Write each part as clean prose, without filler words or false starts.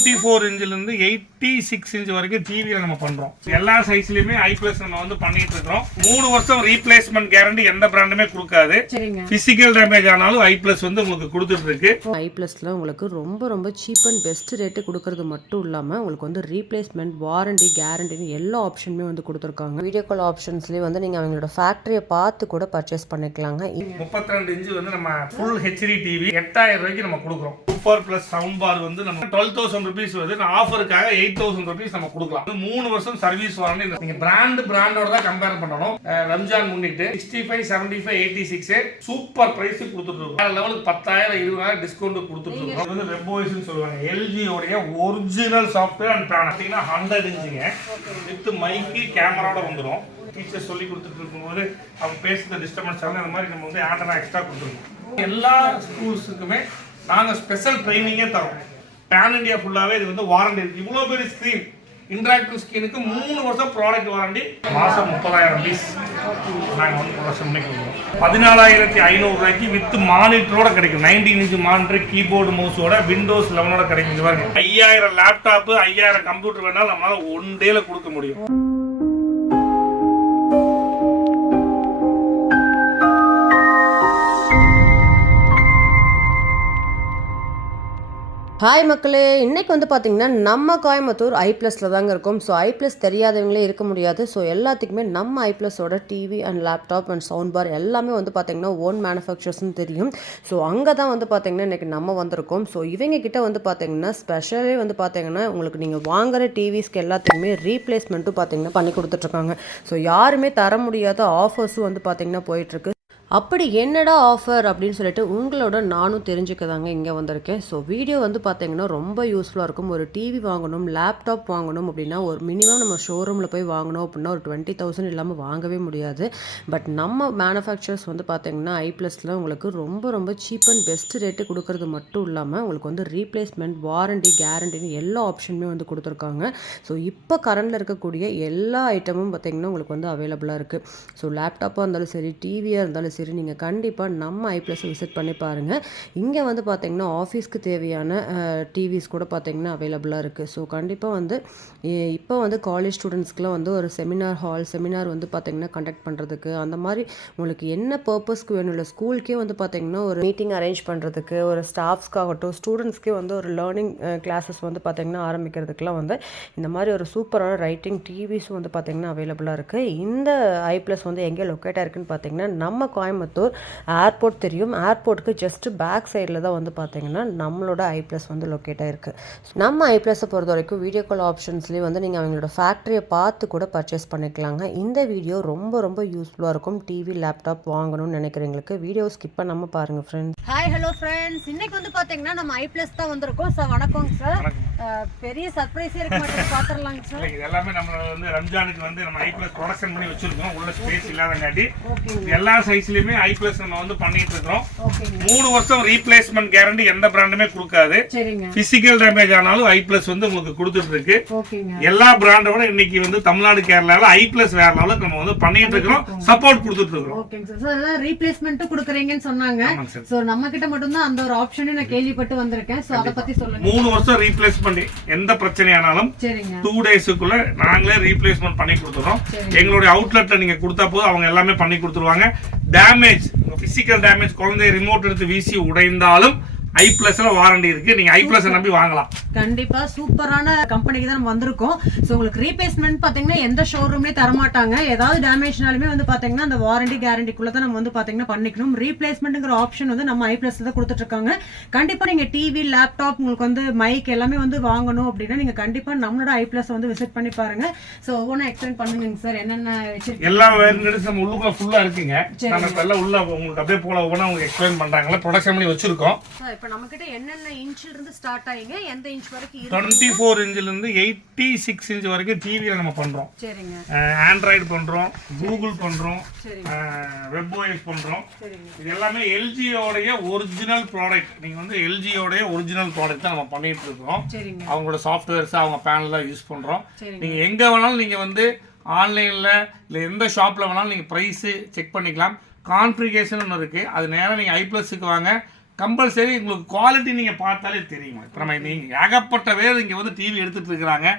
24 இன்ச்லேருந்து 86 inch வரைக்கும் டிவியில் நம்ம பண்ணுறோம். எல்லா சைஸ்லையுமே ஐ பிளஸ் நம்ம வந்து பண்ணிட்டு இருக்கிறோம். 3 வருஷம் ரீப்ளேஸ்மெண்ட் கேரண்டி எந்த பிராண்டுமே கொடுக்காது. பிசிக்கல் டேமேஜ் ஆனாலும் ஐ பிளஸ் வந்து உங்களுக்கு கொடுத்துட்டு இருக்கு. ஐ பிளஸ்ல உங்களுக்கு ரொம்ப சீப் அண்ட் பெஸ்ட் ரேட்டு கொடுக்கறது மட்டும் இல்லாமல் உங்களுக்கு வந்து ரீப்ளேஸ்மெண்ட் வாரண்டி கேரண்டின்னு எல்லா ஆப்ஷனுமே வந்து கொடுத்துருக்காங்க. வீடியோ கால் ஆப்ஷன்ஸ்லேயே வந்து நீங்கள் அவங்களோட ஃபேக்டரியை பார்த்து கூட பர்ச்சேஸ் பண்ணிக்கலாங்க. 32 இன்ச் வந்து நம்ம ஃபுல் ஹெச்டி டிவி 8000 ரூபாய்க்கு நம்ம கொடுக்குறோம். சூப்பர் பிளஸ் சவுண்ட் பார் வந்து நம்ம 12,000 rupees வருது. ஆஃபருக்காக 8,000 rupees நம்ம கொடுக்கலாம். 3 வருஷம் சர்வீஸ் வாரண்டி. நீங்க பிராண்டோட தான் கம்பேர் பண்ணணும். ரம்ஜான் முன்னிட்டு 65, 75, 86 சூப்பர் பிரைஸ் கொடுத்துட்டு இருக்கோம். வேற லெவலுக்கு 10,000, 20,000 டிஸ்கவுண்ட் கொடுத்துட்டு இருக்கோம். இது வந்து வெப்ஓஎஸ்னு சொல்லுவாங்க. எல்ஜி உடைய ஒரிஜினல் சாஃப்ட்வேர் அண்ட் பிளான். பார்த்தீங்கன்னா 100 இன்ச்சுங்க வித் மைக்கு கேமராவோட வந்துடும். டீச்சர் சொல்லி கொடுத்துட்டு இருக்கும்போது அவங்க பேசுறது டிஸ்டர்பன்ஸ் ஆகும். அந்த மாதிரி நம்ம வந்து ஆண்டனா எக்ஸ்ட்ரா கொடுத்துருக்கோம். எல்லா ஸ்கூல்ஸுக்குமே நாங்கள் ஸ்பெஷல் ட்ரைனிங்கே தரோம். பேன் இண்டியா ஃபுல்லாகவே இது வந்து வாரண்டி இருக்குது. இவ்வளோ பெரிய ஸ்க்ரீன் இன்ட்ராக்டிவ் ஸ்க்ரீனுக்கு 3 வருஷம் ப்ராடக்ட் வாரண்டி. மாதம் 30,000 rupees நாங்கள் வந்து ப்ரொடக்ஷன் பண்ணி கொடுக்குறோம். 14,500 ரூபாய்க்கு வித் மானிட்டரோட கிடைக்கும். 19 இன்ச் மானிட்டர், கீபோர்டு, மவுஸோட, விண்டோஸ் 11ஓட கிடைக்கும். பாருங்க 5000 லேப்டாப்பு 5000 கம்ப்யூட்டர் வேணாலும் நம்மளால 1 டேல கொடுக்க முடியும். ஹாய் மக்களே, இன்றைக்கி வந்து பார்த்திங்கன்னா நம்ம கோயம்புத்தூர் ஐ ப்ளஸில் தாங்க இருக்கும். ஸோ ஐ ப்ளஸ் தெரியாதவங்களே இருக்க முடியாது. ஸோ எல்லாத்துக்குமே நம்ம ஐ ப்ளஸோட TV and laptop and sound bar எல்லாமே வந்து பார்த்திங்கன்னா ஓன் மேனுஃபேக்சர்ஸ்னு தெரியும். ஸோ அங்கே தான் வந்து பார்த்திங்கன்னா இன்றைக்கி நம்ம வந்திருக்கோம். ஸோ இவங்க கிட்ட வந்து பார்த்திங்கன்னா ஸ்பெஷலே வந்து பார்த்திங்கன்னா உங்களுக்கு நீங்கள் வாங்குகிற டிவிஸ்க்கு எல்லாத்துக்குமே ரீப்ளேஸ்மெண்ட்டும் பார்த்திங்கன்னா பண்ணி கொடுத்துட்ருக்காங்க. ஸோ யாருமே தர முடியாத ஆஃபர்ஸும் வந்து பார்த்திங்கன்னா போயிட்டுருக்கு. அப்படி என்னடா ஆஃபர் அப்படின்னு சொல்லிட்டு உங்களோட நானும் தெரிஞ்சுக்கதாங்க இங்கே வந்திருக்கேன். ஸோ வீடியோ வந்து பார்த்தீங்கன்னா ரொம்ப யூஸ்ஃபுல்லாக இருக்கும். ஒரு டிவி வாங்கணும், லேப்டாப் வாங்கணும் அப்படின்னா ஒரு மினிமம் நம்ம ஷோரூமில் போய் வாங்கணும் அப்படின்னா ஒரு 20,000 இல்லாமல் வாங்கவே முடியாது. பட் நம்ம மேனுஃபேக்சர்ஸ் வந்து பார்த்தீங்கன்னா ஐ ப்ளஸில் உங்களுக்கு ரொம்ப சீப் அண்ட் பெஸ்ட் ரேட்டு கொடுக்கறது மட்டும் இல்லாமல் உங்களுக்கு வந்து ரீப்ளேஸ்மெண்ட் வாரண்டி கேரண்டின்னு எல்லா ஆப்ஷனுமே வந்து கொடுத்துருக்காங்க. ஸோ இப்போ கரண்டில் இருக்கக்கூடிய எல்லா ஐட்டமும் பார்த்தீங்கன்னா உங்களுக்கு வந்து அவைலபிளாக இருக்குது. ஸோ லேப்டாப்பாக இருந்தாலும் சரி, டிவியாக இருந்தாலும் சரி, நீங்கள் கண்டிப்பாக நம்ம ஐ ப்ளஸ் விசிட் பண்ணி பாருங்கள். இங்கே வந்து பார்த்தீங்கன்னா ஆஃபீஸ்க்கு தேவையான டிவிஸ் கூட பார்த்தீங்கன்னா அவைலபிளாக இருக்குது. ஸோ கண்டிப்பாக வந்து இப்போ வந்து காலேஜ் ஸ்டூடெண்ட்ஸ்க்குலாம் வந்து ஒரு செமினார் வந்து பார்த்தீங்கன்னா கண்டக்ட் பண்ணுறதுக்கு, அந்த மாதிரி உங்களுக்கு என்ன பர்பஸ்க்கு வேணும், இல்லை ஸ்கூலுக்கே வந்து பார்த்தீங்கன்னா ஒரு மீட்டிங் அரேஞ்ச் பண்ணுறதுக்கு, ஒரு ஸ்டாஃப்ஸ்க்காகட்டும் ஸ்டூடெண்ட்ஸ்க்கே வந்து ஒரு லேர்னிங் கிளாஸஸ் வந்து பார்த்தீங்கன்னா ஆரம்பிக்கிறதுக்குலாம் வந்து இந்த மாதிரி ஒரு சூப்பரான ரைட்டிங் டிவிஸும் வந்து பார்த்தீங்கன்னா அவைலபிளாக இருக்குது. இந்த ஐ ப்ளஸ் வந்து எங்கே லொக்கேட்டாக இருக்குதுன்னு பார்த்தீங்கன்னா நம்ம கோயம்புத்தூர் ஏர்போர்ட் தெரியும். ஏர்போர்ட்டுக்கு ஜஸ்ட் பேக் சைடில் தான் வந்து பார்த்தீங்கன்னா நம்மளோட ஐ ப்ளஸ் வந்து லொக்கேட் ஆகிருக்கு. நம்ம ஐ ப்ளஸை பொறுத்த வரைக்கும் வீடியோ கால் ஆப்ஷன்ஸ்லேயே வந்து நீங்கள் அவங்களோட ஃபேக்டரியை பார்த்து கூட பர்ச்சேஸ் பண்ணிக்கலாங்க. இந்த வீடியோ ரொம்ப யூஸ்ஃபுல்லாக இருக்கும். டிவி லேப்டாப் வாங்கணும்னு நினைக்கிறவங்களுக்கு வீடியோ ஸ்கிப் பண்ணாமல் பாருங்கள் ஃப்ரெண்ட்ஸ். ஹாய் ஹலோ ஃப்ரெண்ட்ஸ், இன்னைக்கு வந்து பார்த்தீங்கன்னா நம்ம ஐ ப்ளஸ் தான் வந்திருக்கோம். சார் வணக்கங்க சார். பெரிய சர்ப்ரைஸே இருக்க மாட்டேங்குது, பார்த்துடலாங்க சார். இது எல்லாமே நம்ம வந்து ரம்ஜானுக்கு வந்து நம்ம ஐ ப்ளஸ் ப்ரொடக்ஷன் பண்ணி வச்சிருக்கோம். உள்ள ஸ்பேஸ் இல்லாதங்காட்டி எல்லா சைஸ்லயுமே ஐ பிளஸ் நம்ம வந்து பண்ணிட்டு இருக்கோம். 3 வருஷம் ரீப்ளேஸ்மெண்ட் கேரண்டி எந்த பிராண்டுமே கொடுக்காது. பிசிக்கல் டேமேஜ் ஆனாலும் ஐ பிளஸ் வந்து உங்களுக்கு கொடுத்துட்டு இருக்கு. எல்லா பிராண்டோட இன்னைக்கு வந்து தமிழ்நாடு கேரளால ஐ பிளஸ் வேற லெவலுக்கு நம்ம வந்து பண்ணிட்டு இருக்கோம், சப்போர்ட் கொடுத்துட்டு இருக்கோம். ஓகேங்க சார். சார் ரீப்ளேஸ்மென்ட் கொடுக்குறீங்கன்னு சொன்னாங்க. சோ நம்ம கிட்ட மட்டும் தான் அந்த ஒரு ஆப்ஷனை நான் கேள்விப்பட்டு வந்திருக்கேன். சோ அத பத்தி சொல்லுங்க. 3 வருஷம் ரீப்ளேஸ் பண்ணி எந்த பிரச்சனையானாலும் 2 டேஸ்க்குள்ள நாங்களே ரீப்ளேஸ்மெண்ட் பண்ணி கொடுத்துறோம். எங்களுடைய அவுட்லெட்ல நீங்க கொடுத்தா போதும் அவங்க எல்லாமே பண்ணி கொடுத்துருவாங்க. டேமேஜ், பிசிக்கல் டேமேஜ், குழந்தைய ரிமோட் எடுத்து வீசி உடைந்தாலும் ஐ பிளஸ்ல வாரண்டி இருக்கு. நீங்க ஐ பிளஸ் நம்பி வாங்கலாம். கண்டிப்பா சூப்பரான கம்பெனிக்கு தான் நம்ம வந்திருக்கோம். சோ உங்களுக்கு ரீப்ளேஸ்மெண்ட் பாத்தீங்கன்னா எந்த ஷோரூம்லயே தர மாட்டாங்க. ஏதாவது டேமேஜ்னாலுமே வந்து பாத்தீங்கன்னா அந்த வாரண்டி கேரண்டிக்குள்ள தான் நம்ம வந்து பாத்தீங்கன்னா பண்ணிக்கணும். ரீப்ளேஸ்மெண்ட்ங்கிற ஆப்ஷன் வந்து நம்ம ஐ பிளஸ்ல தான் கொடுத்துட்டு இருக்காங்க. கண்டிப்பா நீங்க டிவி, லேப்டாப், உங்களுக்கு வந்து மைக் எல்லாமே வந்து வாங்கணும் அப்படின்னா நீங்க கண்டிப்பா நம்மளோட ஐ பிளஸ் வந்து விசிட் பண்ணி பாருங்க. சோ ஒவ்வொன்றா எக்ஸ்பிளைன் பண்ணுங்க சார். என்னென்ன எல்லா நம்ம உள்ளுக்குள்ள ஃபுல்லா இருக்குங்க. நம்ம எல்லாம் உள்ள உங்களுக்கு அப்படியே போல ஒவ்வொன்றா உங்களுக்கு எக்ஸ்பிளைன் பண்றாங்களா. ப்ரொடக்ஷன் பண்ணி வச்சிருக்கோம். இப்ப நம்ம கிட்ட என்னென்ன இன்ச்ல இருந்து ஸ்டார்ட் ஆயிங்க, எந்த இன்ச் வரைக்கும் 24 இன்ச்ல இருந்து 86 இன்ச் வரைக்கும் டிவில நம்ம பண்றோம். சரிங்க. ஆண்ட்ராய்டு பண்றோம், கூகுள் பண்றோம், வெப்ஓஎஸ் பண்றோம். இது எல்லாமே எல்ஜியோடைய ஒரிஜினல் ப்ராடக்ட். நீங்க வந்து எல்ஜியோடைய ஒரிஜினல் ப்ராடக்ட் தான் நம்ம பண்ணிட்டு இருக்கோம். அவங்களோட சாஃப்ட்வேர்ஸ், அவங்க பேனல் யூஸ் பண்றோம். நீங்க எங்க வேணாலும் நீங்க வந்து ஆன்லைன்ல இல்ல எந்த ஷாப்ல வேணாலும் நீங்க பிரைஸ் செக் பண்ணிக்கலாம். கான்ஃபிகரேஷன் ஒன்று இருக்கு. அது நேரம் நீங்க ஐ பிளஸ்க்கு வாங்க, கம்பல்சரி உங்களுக்கு குவாலிட்டி நீங்க பார்த்தாலே தெரியும். இப்போ நம்ம நீங்க ஏகப்பட்ட பேர் இங்க வந்து டிவி எடுத்துட்டு இருக்காங்க,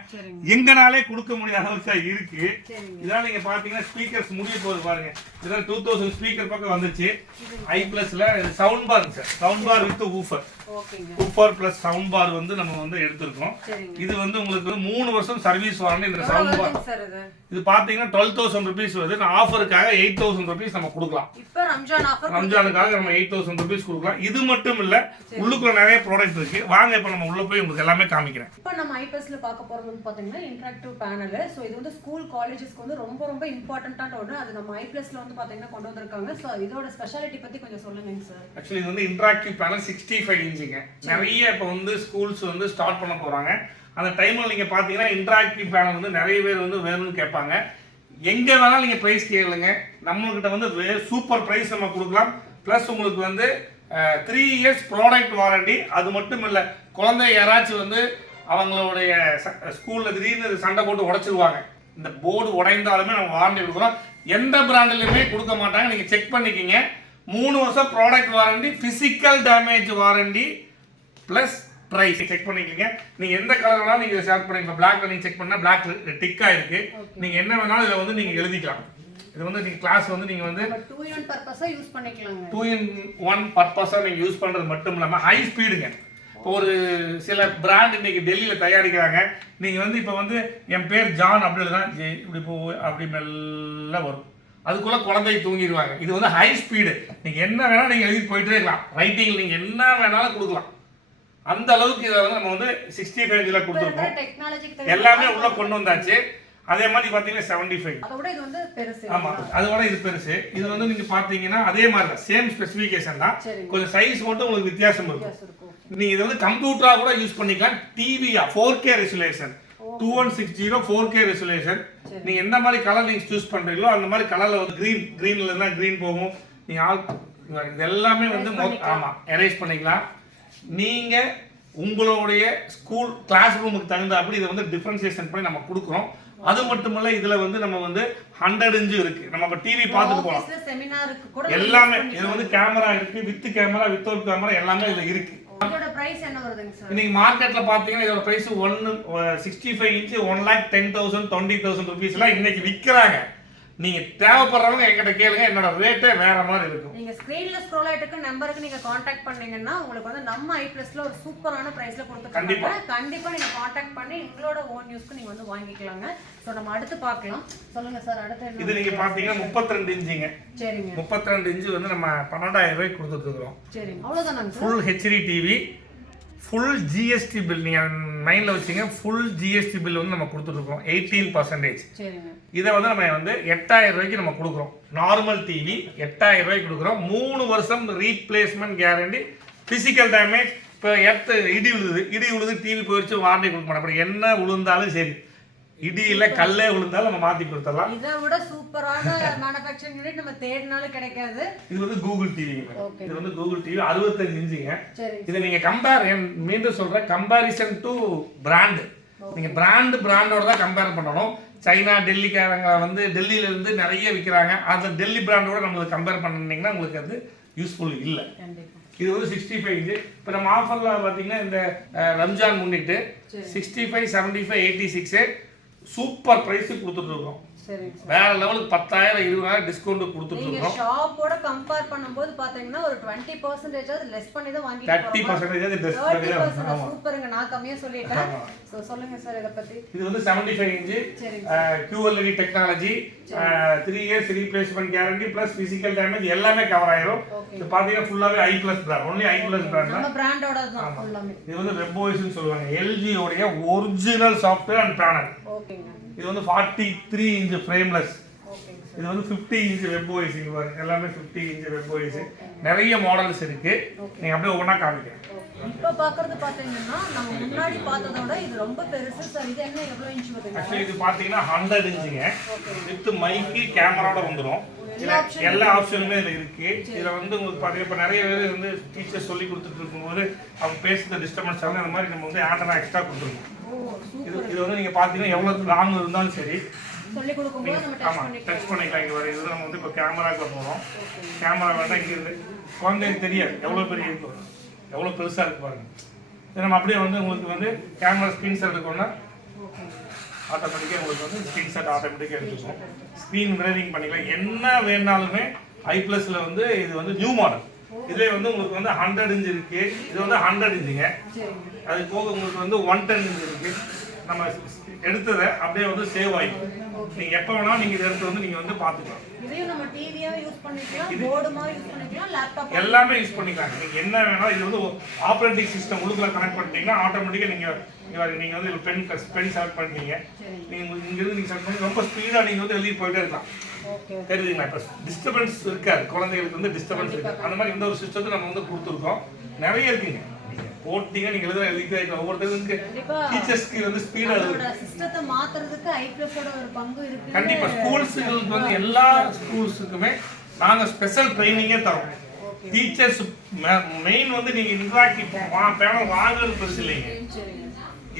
எங்கனாலே கொடுக்க முடியாத அளவுக்கு இருக்கு. இதெல்லாம் நீங்க பாத்தீங்கன்னா ஸ்பீக்கர்ஸ் முடிய போகுது பாருங்க. இதெல்லாம் 2000 ஸ்பீக்கர் பக்கம் வந்துச்சு. i+ல sound bar sir, sound bar with woofer, woofer plus sound bar வந்து நம்ம வந்து எடுத்திருக்கோம். இது வந்து உங்களுக்கு 3 வருஷம் சர்வீஸ் வாரண்டி. இந்த சவுண்ட் பார் இது பாத்தீங்கன்னா 12,000 rupees வருது. நான் ஆஃபருக்காக 8,000 rupees நம்ம கொடுக்கலாம். இப்போ ரம்ஜானுக்காக நம்ம 8,000 rupees கொடுக்கலாம். இது மட்டும் இல்ல, உள்ளுக்குள்ள நிறைய ப்ராடக்ட் இருக்கு. வாங்க இப்ப நம்ம உள்ள போய் உங்களுக்கு எல்லாமே காமிக்கிறேன். இப்போ நம்ம ஐபிஎஸ்ல பார்க்க போறது வந்து பாத்தீங்கன்னா இன்டராக்டிவ் பேனல். சோ இது வந்து ஸ்கூல் காலேஜஸ்க்கு வந்து ரொம்ப ரொம்ப இம்பார்ட்டன்ட்டான ஒன்று. அது நம்ம ஐபிஎஸ்ல வந்து பாத்தீங்கன்னா கொண்டு வந்திருக்காங்க. சோ இதோட ஸ்பெஷாலிட்டி பத்தி கொஞ்சம் சொல்லுங்க சார். ஆக்சுவலி இது வந்து இன்டராக்டிவ் பேனல் 65 இன்ச்சுங்க. நிறைய இப்போ வந்து ஸ்கூல்ஸ் வந்து ஸ்டார்ட் பண்ண போறாங்க. அந்த டைம்ல நீங்க பாத்தீங்கன்னா இன்டராக்டிவ் பேனல் வந்து நிறைய பேர் வந்து வேணும்னு கேட்பாங்க. எங்க வேணாலும் நீங்க பிரைஸ் கேளுங்க, நம்மகிட்ட வந்து சூப்பர் பிரைஸ் நம்ம கொடுக்கலாம். பிளஸ் உங்களுக்கு வந்து 3 years ப்ராடக்ட் வாரண்டி. அது மட்டும் இல்ல, குழந்தை யாராச்சும் வந்து அவங்களுடைய ஸ்கூல்ல திடீர்னு சண்டை போட்டு உடைச்சிருவாங்க, இந்த போர்டு உடைந்தாலுமே நம்ம வாரண்டி கொடுக்குறோம். எந்த பிராண்ட்லயுமே கொடுக்க மாட்டாங்க. நீங்க செக் பண்ணிக்கிங்க. 3 வருஷம் product warranty, physical damage warranty plus price check பண்ணிக்கீங்க. நீங்க எந்த கலர் வேணாலும் நீங்க செலக்ட் பண்ணிக்கலாம். பிளாக்ல நீங்க செக் பண்ணா பிளாக் டிக்கா இருக்கு. நீங்க என்ன வேணாலும் இத வந்து நீங்க எழுதிக்கலாம். இது வந்து நீங்க கிளாஸ் வந்து நீங்க வந்து 2 in 1 பர்பஸா யூஸ் பண்ணிக்கலாங்க. 2 in 1 பர்பஸா நீங்க யூஸ் பண்றது மட்டும் இல்லாம ஹை ஸ்பீடுங்க. இப்போ ஒரு சில பிராண்ட் இன்னைக்கு டெல்லியில தயாரிக்கிறாங்க. நீங்க வந்து இப்போ வந்து என் பேர் ஜான் அப்படி தான் இப்படி போ அப்படி மெல்ல வரும், அதுக்குள்ள குழந்தை தூங்கிடுவாங்க. இது வந்து ஹை ஸ்பீடு. நீங்க என்ன வேணாலும் நீங்க எழுதி போயிட்டே இருக்கலாம். ரைட்டிங் நீங்க என்ன வேணாலும் கொடுக்கலாம். அந்த அளவுக்கு இதை வந்து நம்ம வந்து 65 இன்ச்ல கொடுத்துருக்கோம். எல்லாமே உள்ள கொண்டு வந்தாச்சு. அதே மாதிரி பாத்தீங்கன்னா 75, அதோட இது வந்து பெருசு. ஆமா, அதோட இது பெருசு. இது வந்து நீங்க பாத்தீங்கன்னா அதே மாதிரி தான், சேம் ஸ்பெசிஃபிகேஷன் தான், கொஞ்சம் சைஸ் மட்டும் உங்களுக்கு வித்தியாசம் இருக்கும். நீங்க இது வந்து கம்ப்யூட்டரா கூட யூஸ் பண்ணிக்கலாம். டிவியா 4K ரெசல்யூஷன், 2160 4K ரெசல்யூஷன். நீங்க எந்த மாதிரி கலர் நீங்க சூஸ் பண்றீங்களோ அந்த மாதிரி கலர்ல வந்து கிரீன்ல இருந்தா கிரீன் போகும். நீங்க இது எல்லாமே வந்து ஆமா எரேஸ் பண்ணிக்கலாம். நீங்க உங்களுடைய ஸ்கூல் கிளாஸ் ரூமுக்கு தகுந்தாப்படி இதை வந்து டிஃபரன்சியேஷன் பண்ணி நம்ம கொடுக்குறோம். அது மட்டுமல்ல, இதுல வந்து நம்ம வந்து 100 inch இருக்கு. நம்ம இப்ப டிவி பார்த்துட்டு போலாம். செமினாருக்கு கூட எல்லாமே இது வந்து கேமரா இருக்கு, வித் கேமரா, வித்தவுட் கேமரா எல்லாமே இதுல இருக்கு. இதோட பிரைஸ் என்ன வருதுங்க சார்? இன்னைக்கு மார்க்கெட்ல பாத்தீங்கன்னா இதோட பிரைஸ் 65 inch 1,10,000 20,000 rupees எல்லாம் இன்னைக்கு விக்கிறாங்க. நீங்க தேவைப்படுறவங்க என்கிட்ட கேளுங்க, என்னோட ரேட்டே வேற மாதிரி இருக்கும். நீங்க ஸ்கிரீன்ல ஸ்க்ரோல் ஆயிட்டு நம்பருக்கு நீங்க கான்டாக்ட் பண்ணீங்கன்னா உங்களுக்கு வந்து நம்ம ஐப்ளஸ்ல ஒரு சூப்பரான பிரைஸ்ல கொடுத்துருக்காங்க. கண்டிப்பா நீங்க கான்டாக்ட் பண்ணி உங்களோட ஓன் யூஸ்க்கு நீங்க வந்து வாங்கிக்கலாங்க. சோ நம்ம அடுத்து பார்க்கலாம். சொல்லுங்க சார், அடுத்து என்ன? இது நீங்க பாத்தீங்கன்னா 32 இன்ச்சுங்க. சரிங்க. 32 இன்ச் வந்து நம்ம 12,000 ரூபாய்க்கு கொடுத்துட்டு இருக்கோம். சரிங்க, அவ்வளவுதானாங்க sir? Full HD TV, full GST bill நீங்க மைண்ட்ல வச்சீங்க. ஃபுல் ஜிஎஸ்டி பில் வந்து நம்ம கொடுத்துட்டு இருக்கோம் 18%. சரிங்க. இதை வந்து நம்ம வந்து 8,000 ரூபாய்க்கு நம்ம கொடுக்குறோம். நார்மல் டிவி 8,000 ரூபாய்க்கு கொடுக்குறோம். 3 வருஷம் ரீப்ளேஸ்மெண்ட் கேரண்டி. பிசிக்கல் டேமேஜ், இப்போ இடி விழுது டிவி போயிடுச்சு, வாரண்டி கொடுக்க மாட்டோம். அப்படி என்ன விழுந்தாலும் சரி, இடி இல்ல கல்லே விழுந்தாலும் நம்ம மாத்தி கொடுத்துடலாம். இதை விட சூப்பரான மேனுஃபேக்சரிங் யூனிட் நம்ம தேடினாலும் கிடைக்காது. இது வந்து கூகுள் டிவி. இது வந்து கூகுள் டிவி 65 இன்ச்சுங்க. இதை நீங்க மீண்டும் சொல்றேன், கம்பேரிசன் டு பிராண்ட். நீங்க பிராண்டோட தான் கம்பேர் பண்ணணும். சைனா டெல்லிக்காரங்க வந்து டெல்லியில இருந்து நிறைய விற்கிறாங்க. அந்த டெல்லி பிராண்டோட நம்மளுக்கு கம்பேர் பண்ணீங்கன்னா உங்களுக்கு அது யூஸ்ஃபுல் இல்லை. இது வந்து 65 இன்ச்சு. இப்போ நம்ம ஆஃபர்ல பாத்தீங்கன்னா இந்த ரம்ஜான் முன்னிட்டு 65, 75, 86 சூப்பர் பிரைஸ் கொடுத்துட்டு இருக்கோம். வேற லெவலுக்கு 10,000 20,000 டிஸ்கவுண்ட் கொடுத்துட்டு இருக்கோம். ஷாப்போட கம்பேர் பண்ணும்போது பாத்தீங்கன்னா ஒரு 20% லெஸ் பண்ணி தான் வாங்கிட்டு 30% லெஸ் பண்ணி தான். சூப்பர்ங்க, நான் கம்மியா சொல்லிட்டேன். சோ சொல்லுங்க சார் இத பத்தி. இது வந்து 75 inch QLED technology, 3 years replacement guarantee plus physical damage எல்லாமே கவர் ஆயிரும். இது பாத்தீங்கன்னா ஃபுல்லாவே i+ brand, only i+ brand. நம்ம பிராண்டோட தான் ஃபுல்லாமே. இது வந்து WebOS னு சொல்வாங்க. LG உடைய ஒரிஜினல் சாஃப்ட்வேர் அண்ட் பேனல். ஓகேங்க. இது வந்து 43 இன்ச் ஃப்ரேம்லெஸ். இது வந்து 50 இன்ச் WebOS. இங்க பாருங்க, எல்லாமே 50 இன்ச் WebOS. நிறைய மாடல்ஸ் இருக்கு. நீங்க அப்படியே ஒவ்வொண்ணா காமிக்கிறேன். இப்போ பார்க்கிறது பாத்தீங்கன்னா நம்ம முன்னாடி பார்த்ததோட இது ரொம்ப பெருசு சார். இது என்ன எவ்வளவு இன்ச் வருது? ஆக்சுவலி இது பாத்தீங்கன்னா 100 இன்ச்சுங்க. வித் மைக் கேமராவோட வந்துரும். எல்லா ஆப்ஷனுமே இதுல இருக்கு. இதுல வந்து உங்களுக்கு பாத்தீங்கன்னா இப்ப நிறைய பேர் வந்து டீச்சர் சொல்லி கொடுத்துட்டு இருக்கும்போது அவங்க பேசுறது டிஸ்டர்பன்ஸ் ஆகும். அந்த மாதிரி நம்ம வந்து ஆண்டனா எக்ஸ்ட்ரா கொடுத்துருக்கோம். இது வந்து நீங்க பாத்தீங்கன்னா எவ்வளவு லாங் இருந்தாலும் சரி, சொல்லி கொடுக்கும்போது நம்ம ஆமா டச் பண்ணிக்கலாம். இங்க வர இது நம்ம வந்து இப்போ கேமராக்கு போறோம். கேமரா வேணா இங்க இருந்து குழந்தைக்கு தெரியாது எவ்வளவு பெரிய இருக்கும், எவ்வளவு பெருசா இருக்கு பாருங்க. இது நம்ம அப்படியே வந்து உங்களுக்கு வந்து கேமரா ஸ்கிரீன்ஷாட் எடுக்கணும்னா ஆட்டோமேட்டிக்காக உங்களுக்கு வந்து ஸ்கிரீன்ஷாட் ஆட்டோமேட்டிக்காக எடுத்துக்கும். ஸ்க்ரீன் மிரரிங் பண்ணிக்கலாம். என்ன வேணாலுமே i+ல வந்து இது வந்து நியூ மாடல். இதுல வந்து உங்களுக்கு வந்து 100 இன்ச் இருக்கு, இது வந்து 100 இன்ச்சுங்க. அது போக உங்களுக்கு வந்து 110 இன்ச் இருக்கு. நம்ம எடுத்ததை அப்படியே வந்து சேவ் ஆகிடும். நீங்க எப்போ வேணாலும் நீங்க இதை எடுத்து வந்து நீங்க வந்து பார்த்துக்கலாம். இதையும் நம்ம டிவியா யூஸ் பண்ணிக்கலாம், போர்டு மாதிரி யூஸ் பண்ணிக்கலாம், லேப்டாப் எல்லாமே யூஸ் பண்ணிக்கலாம். நீங்க என்ன வேணாலும் இது வந்து ஆப்ரேட்டிங் சிஸ்டம் உள்ளுக்குள்ள கனெக்ட் பண்ணிட்டீங்கன்னா ஆட்டோமேட்டிக்கா நீங்க வந்து பென் செலக்ட் பண்ணிட்டீங்க. நீங்க இங்க இருந்து நீங்க செலக்ட் பண்ணி ரொம்ப ஸ்பீடா நீங்க வந்து எழுதி போயிட்டே இருக்கலாம். தெரியுதுங்களா? இப்போ டிஸ்டர்பன்ஸ் இருக்காது, குழந்தைகளுக்கு வந்து டிஸ்டர்பன்ஸ் இருக்கு. அந்த மாதிரி இந்த ஒரு சிஸ்டத்தை நம்ம வந்து கொடுத்துருக்கோம். நிறைய இருக்குங்க. போட்டீங்க நீங்க எழுதிட்டே இருக்கலாம். ஒவ்வொருத்தருக்கு டீச்சர்ஸ்க்கு வந்து ஸ்பீடா சிஸ்டத்தை மாத்துறதுக்கு i+ஓட ஒரு பங்கு இருக்கு. கண்டிப்பா ஸ்கூல்ஸ்களுக்கு வந்து எல்லா ஸ்கூல்ஸுக்குமே நாங்க ஸ்பெஷல் ட்ரைனிங்கே தரோம். டீச்சர்ஸ் மெயின் வந்து நீங்க இன்ட்ராக்டிவ் பேனல் வாங்குறது பெருசு இல்லைங்க.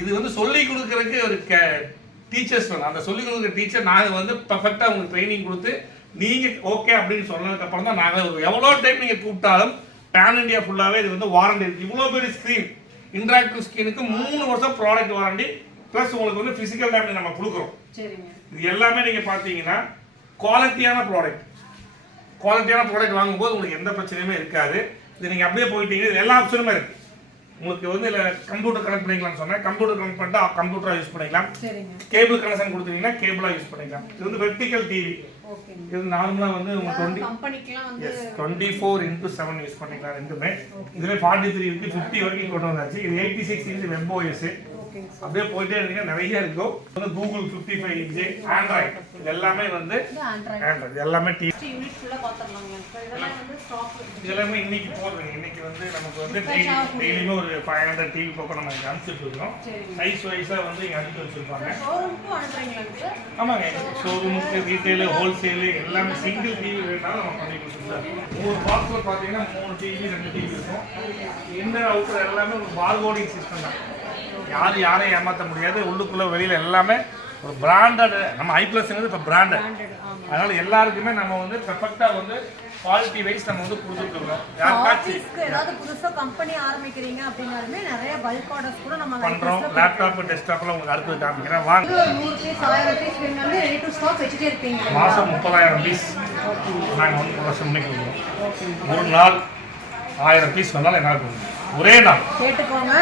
இது வந்து சொல்லி கொடுக்கறதுக்கு ஒரு டீச்சர்ஸ் வேணும். அந்த சொல்லி கொடுக்குற டீச்சர் நாங்கள் வந்து பர்ஃபெக்டாக உங்களுக்கு ட்ரைனிங் கொடுத்து நீங்கள் ஓகே அப்படின்னு சொன்னதுக்கப்புறம் தான் நாங்கள் எவ்வளோ டைம் நீங்கள் கூப்பிட்டாலும் பேன் இண்டியா ஃபுல்லாகவே இது வந்து வாரண்டி இருக்குது. இவ்வளோ பெரிய ஸ்க்ரீன் இன்ட்ராக்டிவ் ஸ்க்ரீனுக்கு 3 வருஷம் ப்ராடக்ட் வாரண்டி ப்ளஸ் உங்களுக்கு வந்து ஃபிசிக்கல் டேமேஜ் நம்ம கொடுக்குறோம். இது எல்லாமே நீங்கள் பார்த்தீங்கன்னா குவாலிட்டியான ப்ராடக்ட் வாங்கும்போது உங்களுக்கு எந்த பிரச்சனையுமே இருக்காது. இது நீங்கள் அப்படியே போயிட்டீங்கன்னா இது எல்லா ஆப்ஷனுமே இருக்குது. உங்களுக்கு வந்து இல்லை கம்ப்யூட்டர் கனெக்ட் பண்ணிக்கலாம்னு சொன்னேன். கம்ப்யூட்டர் கனெக்ட் பண்ணிட்டா கம்ப்யூட்டராக யூஸ் பண்ணிக்கலாம். கேபிள் கனெக்ஷன் கொடுத்தீங்கன்னா கேபிளாக யூஸ் பண்ணிக்கலாம். இது வந்து வெர்டிக்கல் டிவி. இது நார்மலாக வந்து உங்களுக்கு 24x7 யூஸ் பண்ணிக்கலாம். ரெண்டுமே இதுல 43 இருக்கு, 50 வரைக்கும் கொண்டு வந்தாச்சு. இது 86 இன்ச் வெப் ஓஎஸ். அப்படியே போயிட்டே இருந்தீங்க நிறைய இருக்கும். வந்து கூகுள் 55 இன்ச் ஆண்ட்ராய்டு இது எல்லாமே வந்து ஆண்ட்ராய்டு எல்லாமே டிவி யூனிட் ஃபுல்லா பாத்துறலாங்க. இதெல்லாம் வந்து ஸ்டாக் இதெல்லாமே இன்னைக்கு போடுறேன். இன்னைக்கு வந்து நமக்கு வந்து டெய்லியுமே ஒரு 500 டிவி பக்கம் நம்ம இங்கே அனுப்பிச்சிட்டு இருக்கோம். சைஸ் வைஸா வந்து இங்கே அனுப்பி வச்சிருப்பாங்க. ஷோரூமுக்கு அனுப்புறீங்களா சார்? ஆமாங்க, ஷோரூமுக்கு ரீட்டைல் ஹோல்சேல் எல்லாமே சிங்கிள் டிவி வேணாலும் நம்ம பண்ணி கொடுத்துருக்கோம். ஒரு பாக்ஸில் பார்த்தீங்கன்னா 3 டிவி 2 டிவி இருக்கும். இன்னர் அவுட்டர் எல்லாமே ஒரு பார்கோடிங் சிஸ்டம் தான். யாரையும் ஏமாற்ற முடியாது. உள்ளுக்குள்ள வெளியில எல்லாமே ஒரு பிராண்டட். நம்ம i+ங்கிறது இப்போ பிராண்டட். அதனால எல்லாருக்குமே நம்ம வந்து பெர்ஃபெக்ட்டா வந்து குவாலிட்டி வைஸ் நம்ம வந்து கொடுத்துருக்கோம். ஆபீஸ்க்கு ஏதாவது புதுசா கம்பெனி ஆரம்பிக்கிறீங்க அப்படினாலுமே நிறைய பல்க் ஆர்டர்ஸ் கூட நம்ம பண்றோம். லேப்டாப் டெஸ்க்டாப்ல உங்களுக்கு அடுத்து காமிக்கிறேன் வாங்க. 100 பீஸ் 1000 பீஸ் வேணும்னா ரெடி டு ஸ்டாக் வச்சிட்டே இருப்பீங்க. மாசம் 30000 பீஸ் நாங்க வந்து ப்ரொடக்ஷன் பண்ணி கொடுக்குறோம். ஒரு நாள் 1000 பீஸ் வந்தாலும் என்ன கொடுக்கும் ஒரே நாள். கேட்டுக்கோங்க,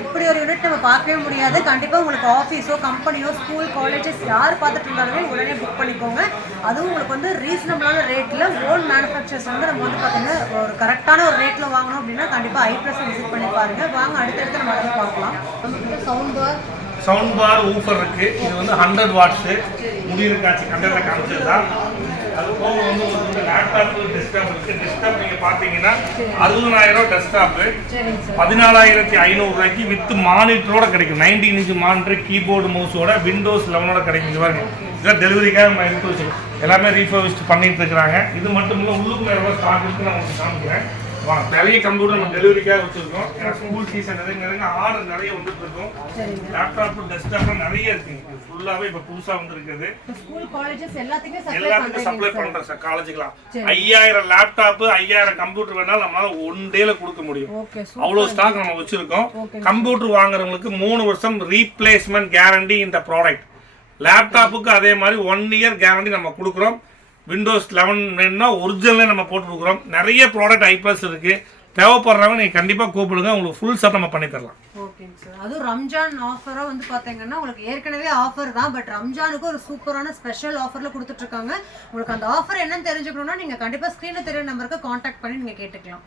இப்படி ஒரு யூனிட் நம்ம பார்க்கவே முடியாது. கண்டிப்பா உங்களுக்கு ஆஃபீஸோ கம்பெனியோ ஸ்கூல் காலேஜஸ் யார் பார்த்துட்டு இருந்தாலுமே உடனே புக் பண்ணிக்கோங்க. அதுவும் உங்களுக்கு வந்து ரீசனபிளான ரேட்ல ஓன் மேனுஃபேக்சர்ஸ் வந்து நம்ம வந்து பார்த்தீங்கன்னா ஒரு கரெக்டான ஒரு ரேட்ல வாங்கணும் அப்படின்னா கண்டிப்பா i+ விசிட் பண்ணி பாருங்க. வாங்க அடுத்தடுத்து நம்ம அதை பார்க்கலாம். சவுண்ட் பார் ஊஃபர் இருக்கு. இது வந்து 100 வாட்ஸ் முடிவு காட்சி கண்டென்ட்ல காமிச்சது தான். அது போக வந்து உங்களுக்கு லேப்டாப் டெஸ்க்டாப் இருக்கு. டெஸ்க்டாப் நீங்க பாத்தீங்கன்னா 60000 டெஸ்க்டாப் 14500 ரூபாய்க்கு வித் மானிட்டரோட கிடைக்கும். 19 இன்ச் மானிட்டர் கீபோர்டு மவுஸோட விண்டோஸ் 11ஓட கிடைக்கும். இது பாருங்க, இதெல்லாம் டெலிவரிக்காக நம்ம எடுத்து வச்சிருக்கோம். எல்லாமே ரீஃபர்பிஷ்ட் பண்ணிட்டு இருக்காங்க. இது மட்டும் இல்லை உள்ளுக்குள்ள எவ்வளோ ஸ்டாக் இருக்கு நான் உங்களுக்கு காமிக்கிறேன். நிறைய கம்ப்யூட்டர் நம்ம டெலிவரிக்காக வச்சிருக்கோம். ஏன்னா ஸ்கூல் சீசன் நிறைய ஆர்டர் நிறைய வந்துட்டு இருக்கும். லேப்டாப் டெஸ்க்டாப் நிறைய இருக்குங்க. ஃபுல்லாவே இப்ப புதுசா வந்திருக்குது. ஸ்கூல் காலேஜஸ் எல்லாத்துக்கும் சப்ளை பண்றோம் சார். காலேஜுக்குலாம் 5000 லேப்டாப் 5000 கம்ப்யூட்டர் வேணாலும் நம்மளால 1 டேல கொடுக்க முடியும். அவ்வளவு ஸ்டாக் நம்ம வச்சிருக்கோம். கம்ப்யூட்டர் வாங்குறவங்களுக்கு 3 வருஷம் ரீப்ளேஸ்மெண்ட் கேரண்டி இந்த ப்ராடக்ட். லேப்டாப்புக்கு அதே மாதிரி 1 இயர் கேரண்டி நம்ம கொடுக்குறோம். விண்டோஸ் 11 வேணும்னா ஒரிஜினலே நம்ம போட்டு கொடுக்குறோம். நிறைய ப்ராடக்ட் i+ இருக்கு. தேவைப்படுறவங்க நீங்க கண்டிப்பா கூப்பிடுங்க, உங்களுக்கு ஃபுல் செட் நம்ம பண்ணி தரலாம். ஓகேங்க சார். அதுவும் ரம்ஜான் ஆஃபரா வந்து பாத்தீங்கன்னா உங்களுக்கு ஏற்கனவே ஆஃபர் தான், பட் ரம்ஜானுக்கு ஒரு சூப்பரான ஸ்பெஷல் ஆஃபர்ல கொடுத்துட்டு இருக்காங்க. உங்களுக்கு அந்த ஆஃபர் என்னன்னு தெரிஞ்சுக்கணும்னா நீங்க கண்டிப்பா ஸ்கிரீன்ல தெரிய நம்பருக்கு கான்டாக்ட் பண்ணி நீங்க கேட்டுக்கலாம்.